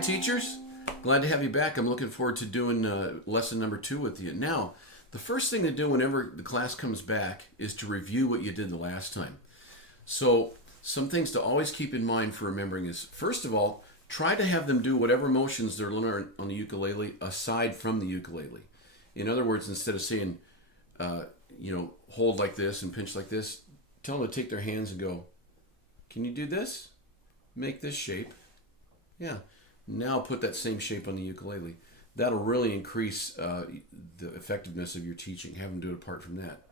teachers. Glad to have you back. I'm looking forward to doing lesson number 2 with you. Now, the first thing to do whenever the class comes back is to review what you did the last time. So, some things to always keep in mind for remembering is, first of all, try to have them do whatever motions they're learning on the ukulele aside from the ukulele. In other words, instead of saying, hold like this and pinch like this, tell them to take their hands and go, can you do this? Make this shape. Yeah. Now put that same shape on the ukulele. That'll really increase the effectiveness of your teaching. Have them do it apart from that.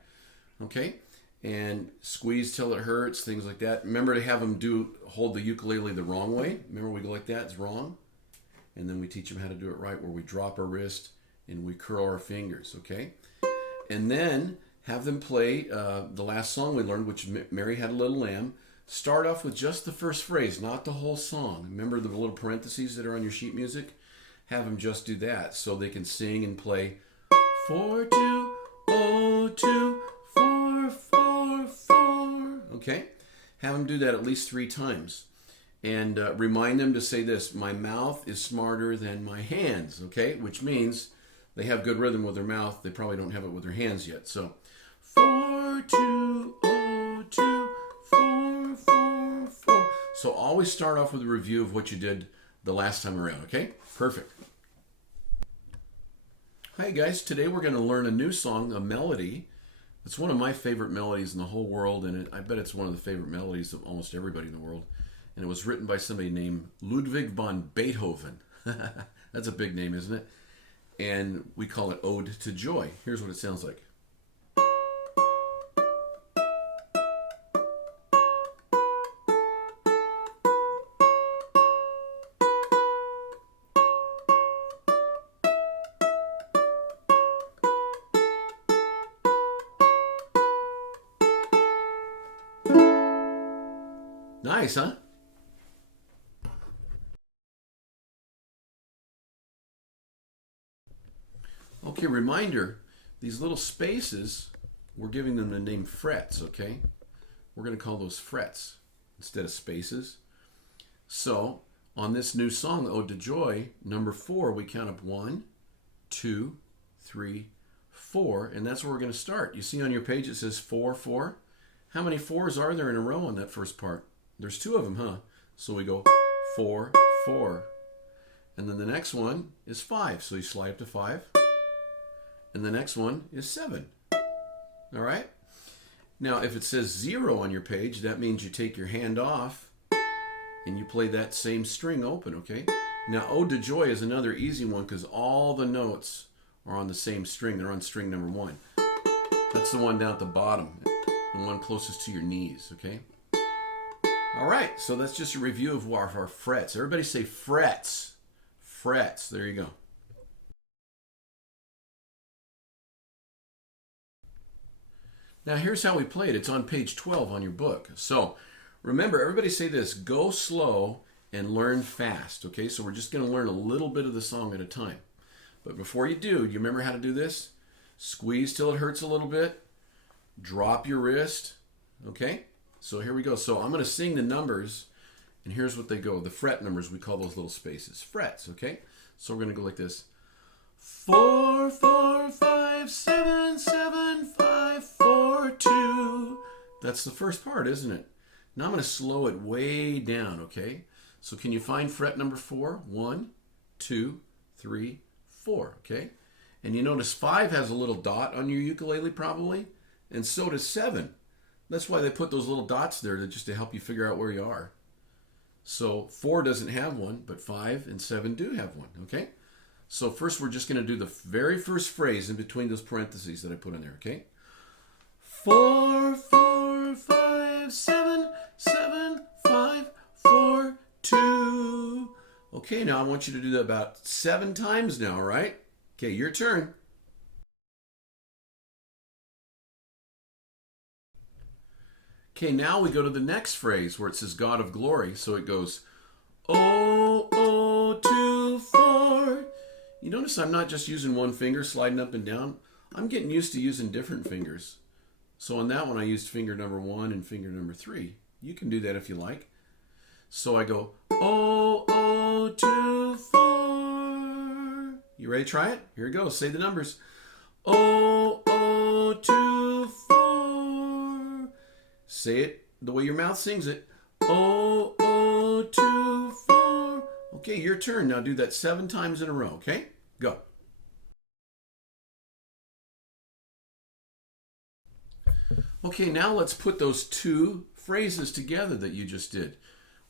Okay? And squeeze till it hurts, things like that. Remember to have them hold the ukulele the wrong way. Remember we go like that, it's wrong. And then we teach them how to do it right, where we drop our wrist and we curl our fingers, okay? And then have them play the last song we learned, which Mary Had a Little Lamb. Start off with just the first phrase, not the whole song. Remember the little parentheses that are on your sheet music? Have them just do that so they can sing and play 4, 2, 0, 2, 4, 4, 4. Okay? Have them do that at least 3 times. And remind them to say this, my mouth is smarter than my hands, okay? Which means they have good rhythm with their mouth. They probably don't have it with their hands yet. So 4, 2, 0, 2, 4, 4, 4. So always start off with a review of what you did the last time around, okay? Perfect. Hi guys, today we're going to learn a new song, a melody. It's one of my favorite melodies in the whole world, and I bet it's one of the favorite melodies of almost everybody in the world. And it was written by somebody named Ludwig von Beethoven. That's a big name, isn't it? And we call it Ode to Joy. Here's what it sounds like. Nice, huh? Okay, reminder, these little spaces, we're giving them the name frets, okay? We're going to call those frets instead of spaces. So, on this new song, Ode to Joy, number 4, we count up 1, 2, 3, 4, and that's where we're going to start. You see on your page it says 4, 4. How many 4s are there in a row on that first part? There's 2 of them, huh? So we go 4, 4. And then the next one is 5. So you slide up to 5. And the next one is 7. All right? Now, if it says 0 on your page, that means you take your hand off and you play that same string open, okay? Now, Ode to Joy is another easy one because all the notes are on the same string. They're on string number 1. That's the one down at the bottom, the one closest to your knees, okay? All right, so that's just a review of our frets. Everybody say frets. Frets, there you go. Now here's how we play it. It's on page 12 on your book. So remember, everybody say this, go slow and learn fast, okay? So we're just gonna learn a little bit of the song at a time. But before you do you remember how to do this? Squeeze till it hurts a little bit. Drop your wrist, okay? So here we go. So I'm going to sing the numbers, and here's what they go. The fret numbers, we call those little spaces. Frets, okay? So we're going to go like this. 4, 4, 5, 7, 7, 5, 4, 2. That's the first part, isn't it? Now I'm going to slow it way down, okay? So can you find fret number 4? 1, 2, 3, 4, okay? And you notice 5 has a little dot on your ukulele probably, and so does 7. That's why they put those little dots there just to help you figure out where you are. So 4 doesn't have one, but 5 and 7 do have one, okay? So first we're just going to do the very first phrase in between those parentheses that I put in there, okay? 4, 4, 5, 7, 7, 5, 4, 2. Okay, now I want you to do that about 7 times now, all right? Okay, your turn. Okay, now we go to the next phrase where it says God of glory. So it goes, oh, oh, 2, 4. You notice I'm not just using one finger sliding up and down. I'm getting used to using different fingers. So on that one I used finger number 1 and finger number 3. You can do that if you like. So I go, Oh, oh, 2, 4. You ready to try it? Here it goes. Say the numbers. Oh, oh, 2, 4. Say it the way your mouth sings it. Oh, oh, 2, 4. Okay, your turn. Now do that 7 times in a row, okay? Go. Okay, now let's put those 2 phrases together that you just did,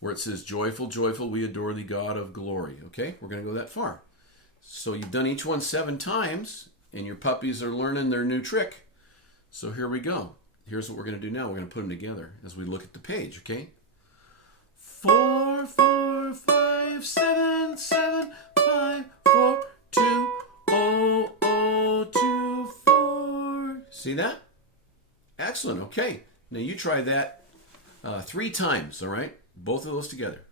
where it says, joyful, joyful, we adore thee, God of glory. Okay, we're going to go that far. So you've done each one 7 times, and your puppies are learning their new trick. So here we go. Here's what we're going to do now. We're going to put them together as we look at the page, okay? 4, 4, 5, 7, 7, 5, 4, 2, oh, oh, 2, 4. See that? Excellent. Okay. Now you try that 3 times, all right? Both of those together.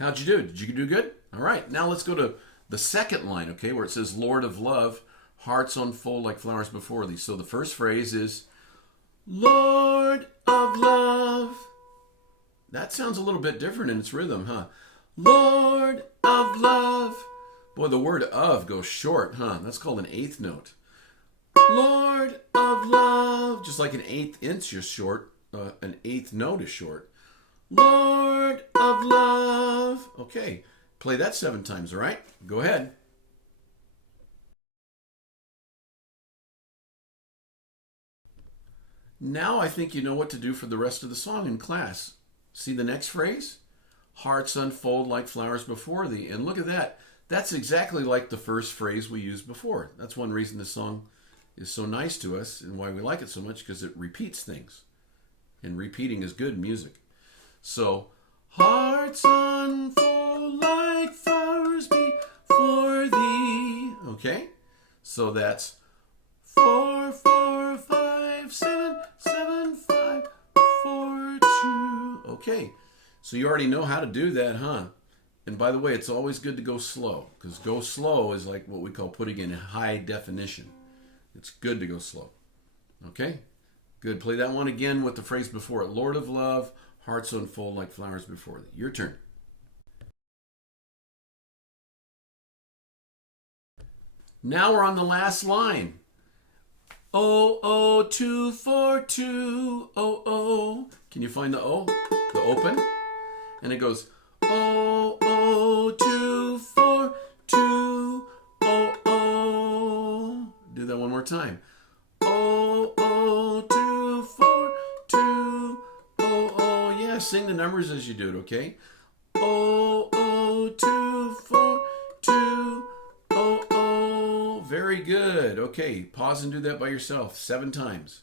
How'd you do? Did you do good? All right. Now let's go to the second line, okay, where it says, Lord of love, hearts unfold like flowers before thee. So the first phrase is, Lord of love. That sounds a little bit different in its rhythm, huh? Lord of love. Boy, the word of goes short, huh? That's called an 8th note. Lord of love. Just like an 1/8 inch is short, an 8th note is short. Lord of love. Okay, play that 7 times, all right? Go ahead. Now I think you know what to do for the rest of the song in class. See the next phrase? Hearts unfold like flowers before thee. And look at that. That's exactly like the first phrase we used before. That's one reason this song is so nice to us and why we like it so much, because it repeats things. And repeating is good music. So, hearts unfold like flowers before thee. Okay? So that's 4, 4, 5, 7, 7, 5, 4, 2. Okay. So you already know how to do that, huh? And by the way, it's always good to go slow, because go slow is like what we call putting in high definition. It's good to go slow. Okay? Good. Play that one again with the phrase before it. Lord of love, hearts unfold like flowers before thee. Your turn. Now we're on the last line. Oh, oh, 2, 4, 2, oh, oh. Can you find the O? The open? And it goes, oh, oh, 2, 4, 2, oh, oh. Do that one more time. Oh, oh, 2, 4, 2, oh, oh. Yeah, sing the numbers as you do it, okay? Oh, oh, 2, 4, 2, oh, oh. Very good. Okay, pause and do that by yourself 7 times.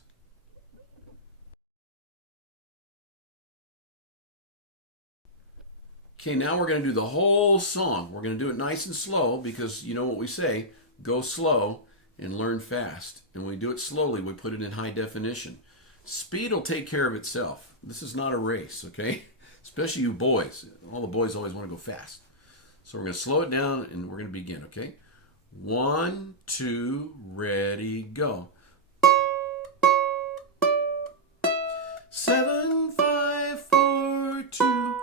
Okay, now we're going to do the whole song. We're going to do it nice and slow, because you know what we say, go slow and learn fast. And when we do it slowly, we put it in high definition. Speed will take care of itself. This is not a race, okay? Especially you boys. All the boys always want to go fast. So we're going to slow it down and we're going to begin, okay? 1, 2, ready, go. 7, 5, 4, 2,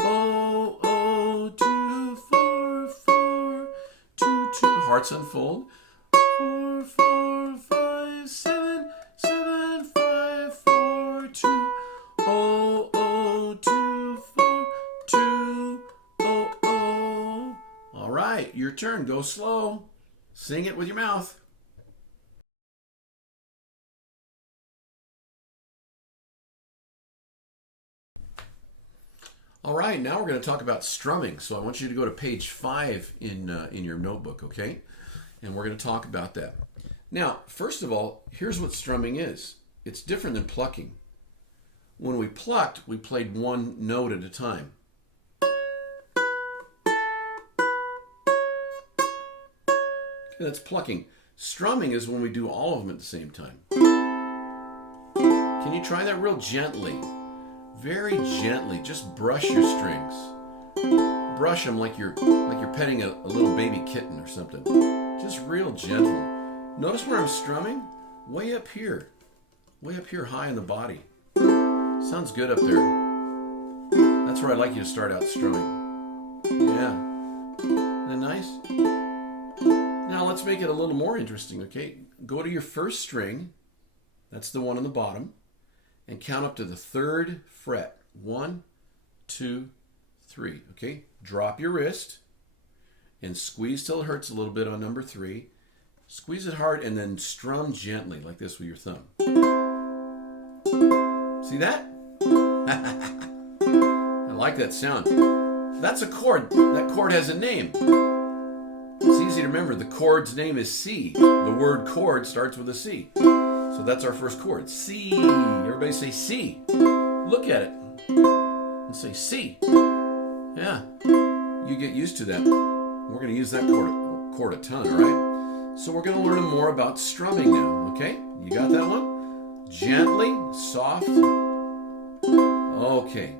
oh, oh, 2, 4, 4, 2, 2. Hearts unfold. 4, 4, 5, 7, 7, 5, 4, 2, oh, oh, 2, 4, 2, oh, oh. All right, your turn. Go slow. Sing it with your mouth. All right, now we're going to talk about strumming. So I want you to go to page 5 in your notebook, okay? And we're going to talk about that. Now, first of all, here's what strumming is. It's different than plucking. When we plucked, we played one note at a time. Okay, that's plucking. Strumming is when we do all of them at the same time. Can you try that real gently? Very gently. Just brush your strings. Brush them like you're petting a little baby kitten or something. Just real gentle. Notice where I'm strumming? Way up here high in the body. Sounds good up there. That's where I'd like you to start out strumming. Yeah. Isn't that nice? Now let's make it a little more interesting, okay? Go to your first string. That's the one on the bottom. And count up to the 3rd fret. 1, 2, 3. Okay? Drop your wrist and squeeze till it hurts a little bit on number 3. Squeeze it hard and then strum gently like this with your thumb. See that? I like that sound. That's a chord. That chord has a name. It's easy to remember. The chord's name is C. The word chord starts with a C. So that's our first chord. C. Everybody say C. Look at it and say C. Yeah. You get used to that. We're going to use that chord a ton, all right? So we're going to learn more about strumming now, okay? You got that one? Gently, soft. Okay.